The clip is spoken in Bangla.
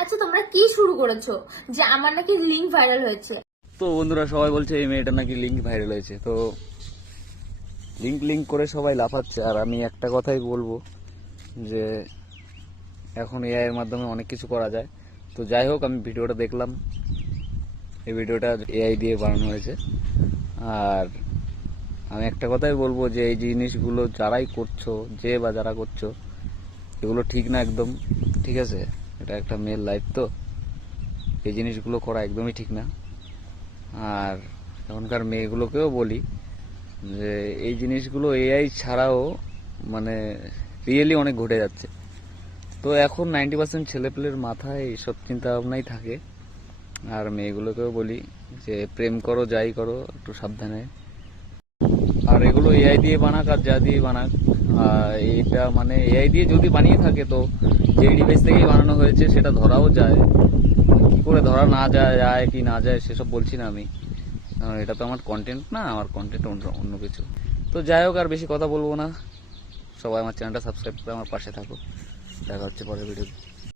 আচ্ছা তোমরা কি শুরু করেছ? যে আমার নাকি লিঙ্ক ভাইরাল হয়েছে। তো বন্ধুরা, সবাই বলছে এই মেয়েটা নাকি লিঙ্ক ভাইরাল হয়েছে। তো লিঙ্ক লিঙ্ক করে সবাই লাফাচ্ছে। আর আমি একটা কথাই বলব যে, এখন এআই এর মাধ্যমে অনেক কিছু করা যায়। তো যাই হোক, আমি ভিডিওটা দেখলাম। এই ভিডিওটা এআই দিয়ে বানানো হয়েছে। আর আমি একটা কথাই বলব যে, এই জিনিসগুলো যারাই করছ, যে বা যারা করছ, এগুলো ঠিক না একদম। ঠিক আছে? এটা একটা মেয়ের লাইফ তো। এই জিনিসগুলো করা একদমই ঠিক না। আর এখনকার মেয়েগুলোকেও বলি যে, এই জিনিসগুলো এআই ছাড়াও মানে রিয়েলি অনেক ঘটে যাচ্ছে। তো এখন নাইনটি পার্সেন্ট ছেলেপেলের মাথায় এইসব চিন্তা ভাবনাই থাকে। আর মেয়েগুলোকেও বলি যে, প্রেম করো, যাই করো, একটু সাবধানে। আর এগুলো এআই দিয়ে বানাক আর যা দিয়ে বানাক এটা মানে এআই দিয়ে যদি বানিয়ে থাকে তো যে ডিভাইস থেকেই বানানো হয়েছে সেটা ধরাও যায়। কি করে ধরা না যায় যায় কি না যায় সেসব বলছি না আমি। কারণ এটা তো আমার কন্টেন্ট না, আমার কন্টেন্ট অন্য অন্য কিছু। তো যাই হোক, আর বেশি কথা বলব না। সবাই আমার চ্যানেলটা সাবস্ক্রাইব করে আমার পাশে থাকো। দেখা হচ্ছে পরের ভিডিও